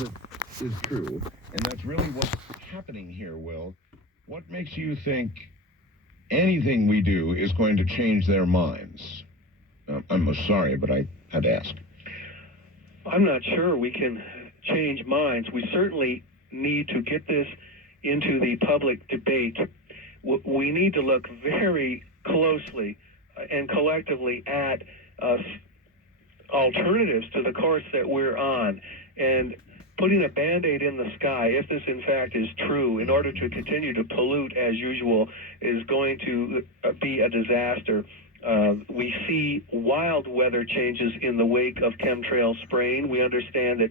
of it is true, and that's really what's happening here, Will. What makes you think anything we do is going to change their minds? I'm sorry, but I had to ask. I'm not sure we can change minds. We certainly need to get this into the public debate. We need to look very closely and collectively at alternatives to the course that we're on, and putting a Band-Aid in the sky, if this in fact is true, in order to continue to pollute as usual, is going to be a disaster. We see wild weather changes in the wake of chemtrail spraying. We understand that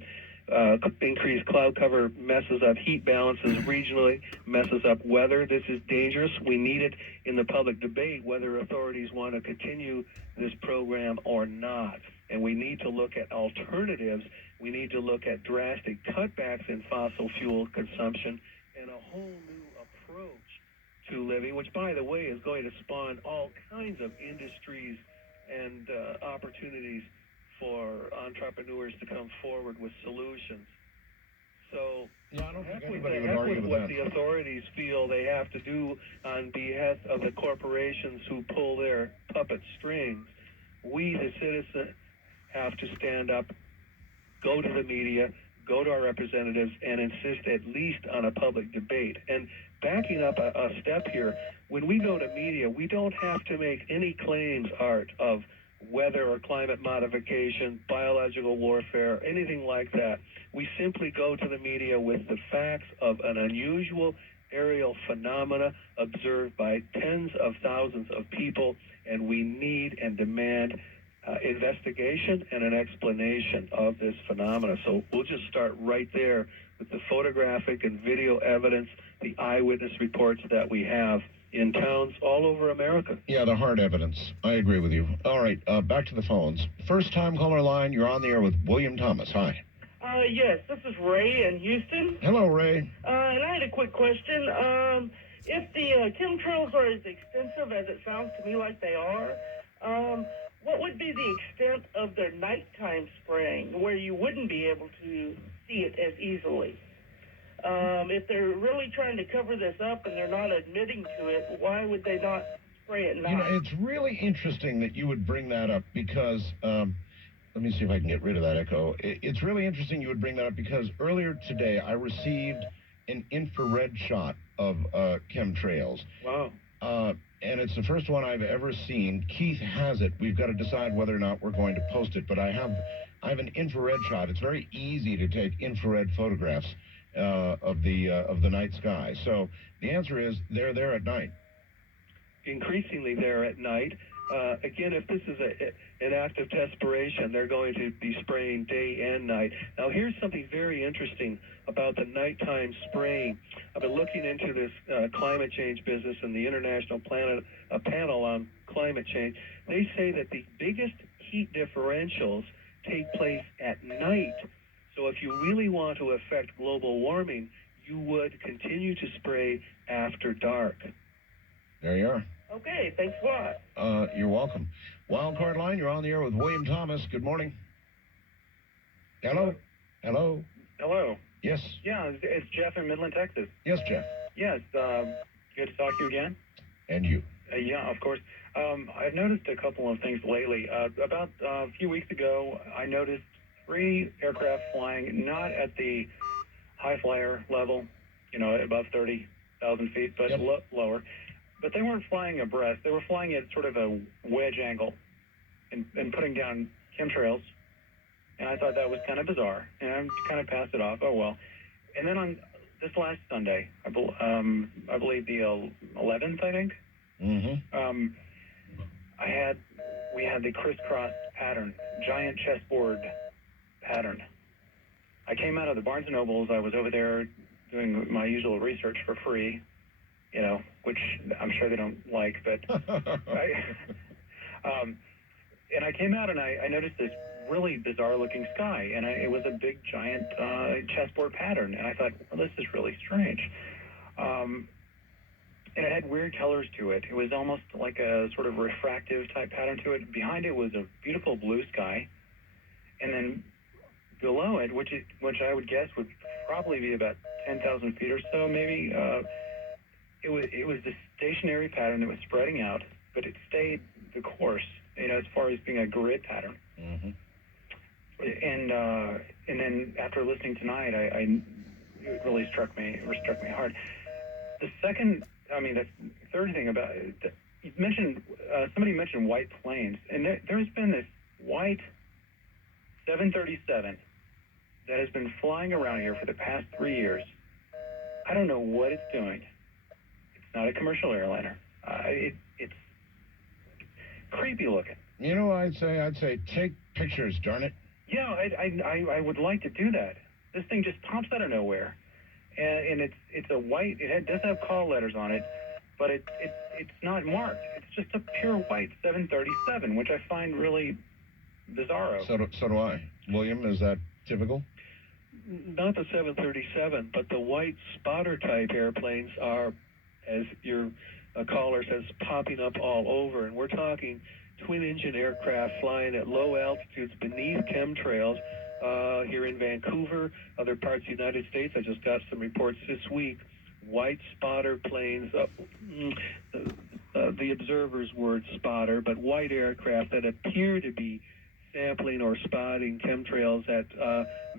increased cloud cover messes up heat balances regionally, messes up weather. This is dangerous. We need it in the public debate whether authorities want to continue this program or not. And we need to look at alternatives. We need to look at drastic cutbacks in fossil fuel consumption and a whole new approach to living, which, by the way, is going to spawn all kinds of industries and opportunities for entrepreneurs to come forward with solutions. So yeah, I don't think heck anybody would argue with what that. The authorities feel they have to do on behalf of the corporations who pull their puppet strings. We, the citizens, have to stand up, go to the media, go to our representatives, and insist at least on a public debate. And backing up a step here, when we go to media, we don't have to make any claims, Art, of weather or climate modification, biological warfare, anything like that. We simply go to the media with the facts of an unusual aerial phenomena observed by tens of thousands of people, and we need and demand investigation and an explanation of this phenomena. So we'll just start right there with the photographic and video evidence, the eyewitness reports that we have in towns all over America. Yeah, the hard evidence. I agree with you. All right, back to the phones. First time caller line, you're on the air with William Thomas. Hi. Yes, this is Ray in Houston. Hello, Ray. And I had a quick question. If the chemtrails are as extensive as it sounds to me like they are, what would be the extent of their nighttime spraying where you wouldn't be able to see it as easily? If they're really trying to cover this up and they're not admitting to it, why would they not spray at night? You know, it's really interesting that you would bring that up because, let me see if I can get rid of that echo. It's really interesting you would bring that up because earlier today I received an infrared shot of chemtrails. Wow. And it's the first one I've ever seen. Keith has it. We've got to decide whether or not we're going to post it. But I have an infrared shot. It's very easy to take infrared photographs of the night sky. So the answer is they're there at night. Increasingly there at night. Again, if this is an act of desperation, they're going to be spraying day and night. Now, here's something very interesting about the nighttime spraying. I've been looking into this climate change business and the International Panel on Climate Change. They say that the biggest heat differentials take place at night. So if you really want to affect global warming, you would continue to spray after dark. There you are. Okay, thanks a lot. You're welcome. Wild card line, you're on the air with William Thomas. Good morning. Hello? Hello? Hello. Yes. Yeah, it's Jeff in Midland, Texas. Yes, Jeff. Yes, good to talk to you again. And you. Yeah, of course. I've noticed a couple of things lately. About a few weeks ago, I noticed 3 aircraft flying, not at the high flyer level, you know, above 30,000 feet, but lower. But they weren't flying abreast. They were flying at sort of a wedge angle and putting down chemtrails. And I thought that was kind of bizarre. And I kind of passed it off. Oh, well. And then on this last Sunday, I believe the 11th, I think, we had the crisscross pattern, giant chessboard pattern. I came out of the Barnes & Nobles. I was over there doing my usual research for free, you know, which I'm sure they don't like, but and I came out and I noticed this really bizarre looking sky, and it was a big giant chessboard pattern, and I thought, well, this is really strange. And it had weird colors to it. It was almost like a sort of refractive type pattern to it. Behind it was a beautiful blue sky, and then below it, which I would guess would probably be about 10,000 feet or so, maybe. It was the stationary pattern that was spreading out, but it stayed the course, as far as being a grid pattern. Mm-hmm. And then after listening tonight, it really struck me hard. The third thing about it, you mentioned, somebody mentioned white planes, and there's been this white 737 that has been flying around here for the past 3 years. I don't know what it's doing. It's not a commercial airliner. It's creepy looking. I'd say take pictures, darn it. Yeah, I would like to do that. This thing just pops out of nowhere, and it's a white. It does have call letters on it, but it's not marked. It's just a pure white 737, which I find really bizarro. So do I. William, is that typical? Not the 737, but the white spotter type airplanes are, as your caller says, popping up all over. And we're talking twin-engine aircraft flying at low altitudes beneath chemtrails here in Vancouver, other parts of the United States. I just got some reports this week. White spotter planes, the observer's word spotter, but white aircraft that appear to be sampling or spotting chemtrails at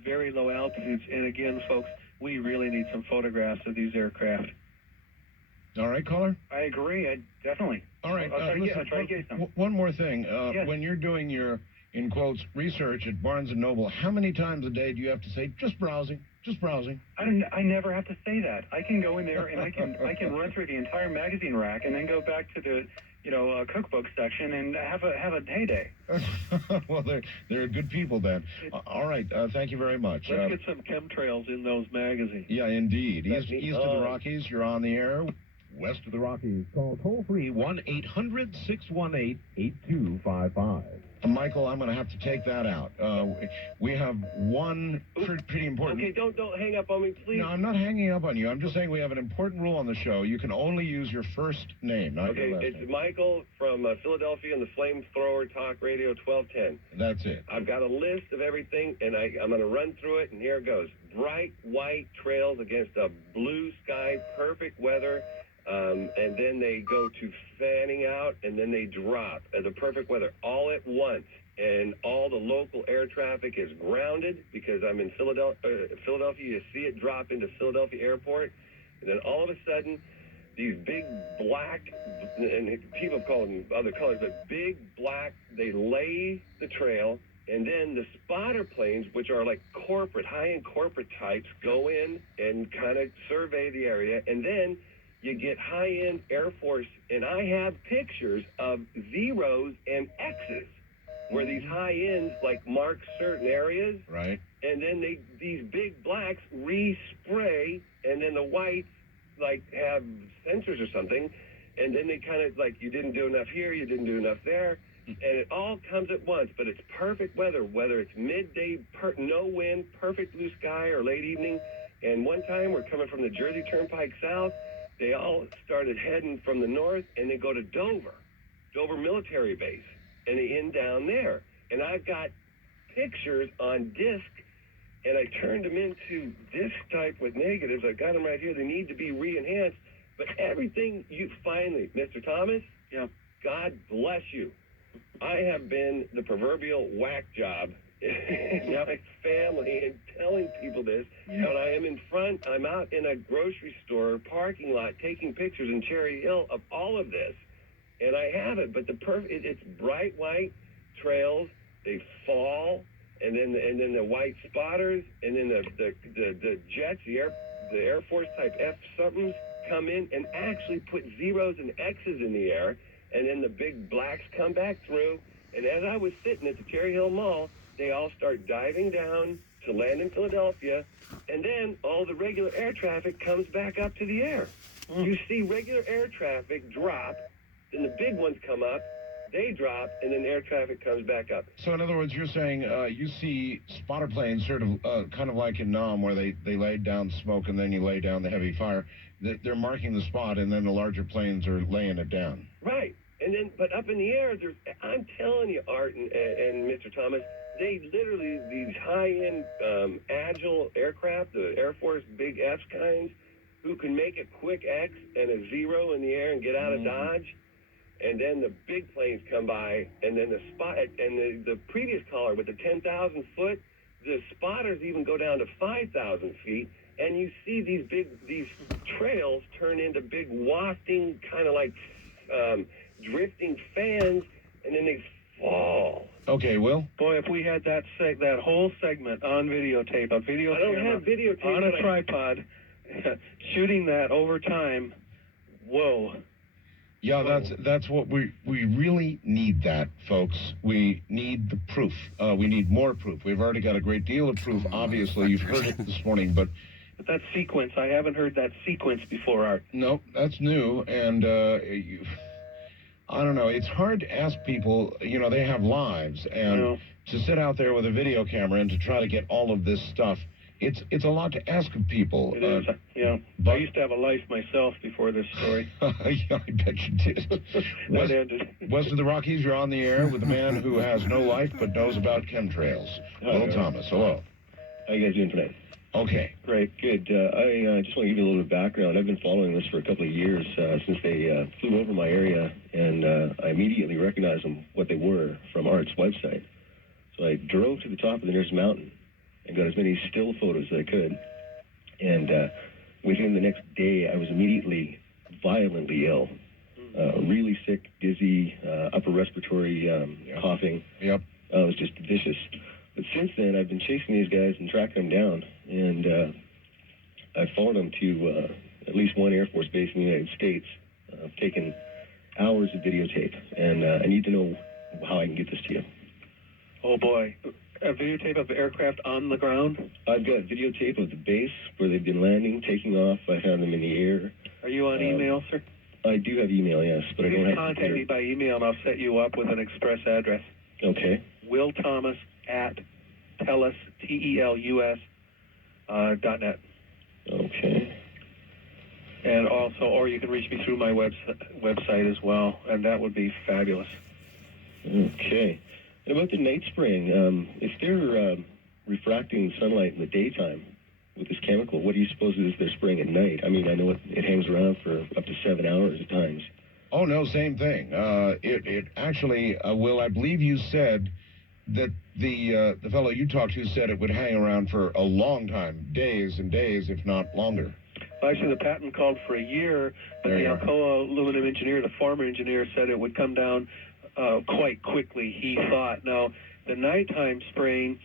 very low altitudes. And again, folks, we really need some photographs of these aircraft. All right, caller? I agree. Definitely. All right. I'll try to get some. One more thing. Yes. When you're doing your, in quotes, research at Barnes & Noble, how many times a day do you have to say, just browsing, just browsing? I never have to say that. I can go in there and I can run through the entire magazine rack and then go back to the cookbook section and have a heyday. Well, they're good people then. All right. Thank you very much. Let's get some chemtrails in those magazines. Yeah, indeed. East of the Rockies, you're on the air. West of the Rockies, call toll-free 1-800-618-8255. Michael, I'm going to have to take that out. We have one pretty important... Okay, don't hang up on me, please. No, I'm not hanging up on you. I'm just saying we have an important rule on the show. You can only use your first name, not your last name. It's Michael from Philadelphia and the Flamethrower Talk Radio 1210. That's it. I've got a list of everything, and I'm going to run through it, and here it goes. Bright white trails against a blue sky, perfect weather. And then they go to fanning out, and then they drop as a perfect weather all at once. And all the local air traffic is grounded because I'm in Philadelphia. You see it drop into Philadelphia Airport. And then all of a sudden, these big black, and people call them other colors, but big black, they lay the trail. And then the spotter planes, which are like corporate, high-end corporate types, go in and kind of survey the area. And then you get high-end Air Force, and I have pictures of zeros and X's where these high-ends like mark certain areas. Right. And then these big blacks respray, and then the whites like have sensors or something, and then they kind of like, you didn't do enough here, you didn't do enough there, and it all comes at once. But it's perfect weather, whether it's midday, no wind, perfect blue sky, or late evening. And one time we're coming from the Jersey Turnpike south. They all started heading from the north, and they go to Dover Military Base, and they end down there. And I've got pictures on disc, and I turned them into disc type with negatives. I got them right here. They need to be re-enhanced. But everything you finally, Mr. Thomas, God bless you. I have been the proverbial whack job in my family and telling people this, and I'm out in a grocery store parking lot taking pictures in Cherry Hill of all of this, and I have it. But it's bright white trails. They fall, and then the white spotters, and then the jets, the Air Force type F somethings come in and actually put zeros and X's in the air, and then the big blacks come back through. And as I was sitting at the Cherry Hill Mall, they all start diving down to land in Philadelphia, and then all the regular air traffic comes back up to the air. You see regular air traffic drop, then the big ones come up, they drop, and then air traffic comes back up. So in other words, you're saying you see spotter planes sort of kind of like in Nam, where they laid down smoke and then you lay down the heavy fire. They're marking the spot, and then the larger planes are laying it down. Right. And then, but up in the air, I'm telling you, Art and Mr. Thomas, they literally, these high-end agile aircraft, the Air Force Big F kinds, who can make a quick X and a 0 in the air and get out of Dodge. And then the big planes come by, and then the spot, and the previous caller with the 10,000 foot, the spotters even go down to 5,000 feet, and you see these trails turn into big wafting, kind of like drifting fans, and then they fall. Okay, Will? Boy, if we had that whole segment on videotape, a video I don't camera have videotape on a tripod, shooting that over time, whoa. Yeah, that's what we really need, that, folks. We need the proof. We need more proof. We've already got a great deal of proof. Obviously, you've heard it this morning, but that sequence, I haven't heard that sequence before, Art. No, that's new, and I don't know. It's hard to ask people, they have lives, and to sit out there with a video camera and to try to get all of this stuff, it's a lot to ask of people. It is, yeah. But I used to have a life myself before this story. Yeah, I bet you did. West of the Rockies, you're on the air with a man who has no life but knows about chemtrails. Will Thomas, hello. How you guys doing tonight? Okay. Great, good. I just want to give you a little bit of background. I've been following this for a couple of years since they flew over my area, and I immediately recognized them, what they were, from Art's website. So I drove to the top of the nearest mountain and got as many still photos as I could. And within the next day, I was immediately violently ill. Really sick, dizzy, upper respiratory coughing. Yep. It was just vicious. But since then, I've been chasing these guys and tracking them down. And I've followed them to at least one Air Force base in the United States. I've taken hours of videotape, and I need to know how I can get this to you. Oh, boy. A videotape of the aircraft on the ground? I've got videotape of the base where they've been landing, taking off. I found them in the air. Are you on email, sir? I do have email, yes, but I don't have contact me by email, and I'll set you up with an express address. Okay. Will Thomas at TELUS, TELUS, .net. Okay. And also, or you can reach me through my website as well, and that would be fabulous. Okay. And about the night spraying, if they're refracting sunlight in the daytime with this chemical, what do you suppose it is they're spraying at night? I mean, I know it hangs around for up to 7 hours at times. Oh, no, same thing. It actually, Will, I believe you said that the fellow you talked to said it would hang around for a long time, days and days, if not longer. Well, actually, the patent called for a year, but the Alcoa aluminum engineer, the former engineer, said it would come down quite quickly, he thought. Now, the nighttime spraying,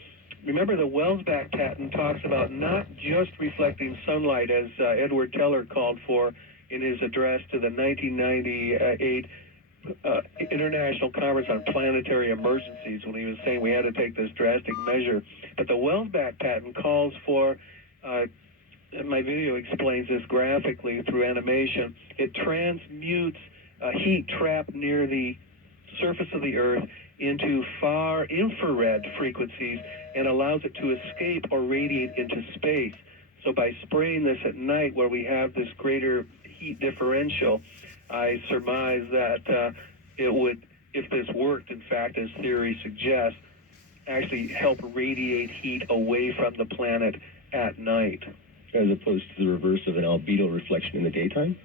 remember the Welsbach patent talks about not just reflecting sunlight, as Edward Teller called for in his address to the 1998 International Conference on Planetary Emergencies, when he was saying we had to take this drastic measure. But the Welsbach patent calls for, my video explains this graphically through animation, it transmutes heat trapped near the surface of the Earth into far infrared frequencies and allows it to escape or radiate into space. So by spraying this at night, where we have this greater heat differential, I surmise that it would, if this worked, in fact, as theory suggests, actually help radiate heat away from the planet at night. As opposed to the reverse of an albedo reflection in the daytime?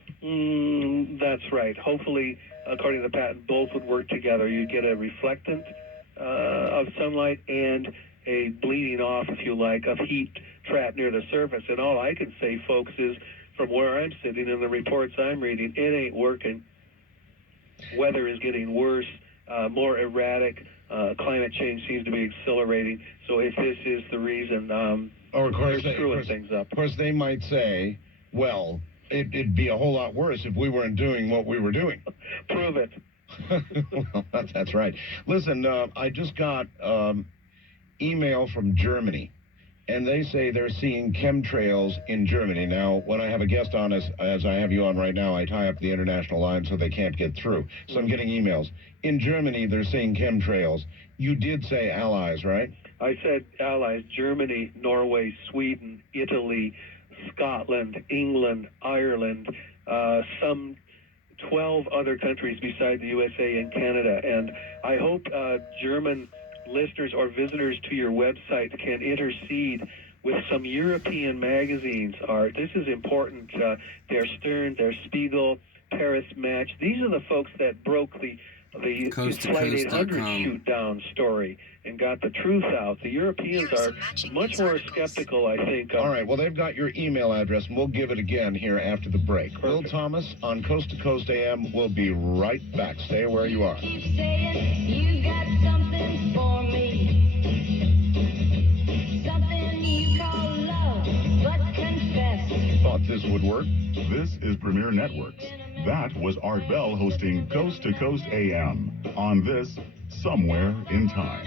That's right. Hopefully, according to the patent, both would work together. You'd get a reflectant of sunlight and a bleeding off, if you like, of heat trapped near the surface. And all I can say, folks, is from where I'm sitting and the reports I'm reading, it ain't working. Weather is getting worse, more erratic. Climate change seems to be accelerating. So if this is the reason, or of course, they're screwing things up. Of course, they might say, well, it'd be a whole lot worse if we weren't doing what we were doing. Prove it. Well, that's right. Listen, I just got email from Germany, and they say they're seeing chemtrails in Germany. Now, when I have a guest on, as I have you on right now, I tie up the international line so they can't get through. So I'm getting emails. In Germany, they're seeing chemtrails. You did say allies, right? I said allies: Germany, Norway, Sweden, Italy, Scotland, England, Ireland, some 12 other countries besides the USA and Canada. And I hope German listeners or visitors to your website can intercede with some European magazines, Art. This is important. Der Stern, Der Spiegel, Paris Match. These are the folks that broke the Flight 800 shoot down story and got the truth out. The Europeans are much more skeptical, I think. All right, well, they've got your email address, and we'll give it again here after the break. Perfect. Will Thomas on Coast to Coast AM. We'll be right back. Stay where you are. Keep saying you got something for me. Something you call love, but confess. Thought this would work? This is Premier Networks. That was Art Bell hosting Coast to Coast AM on this Somewhere in Time.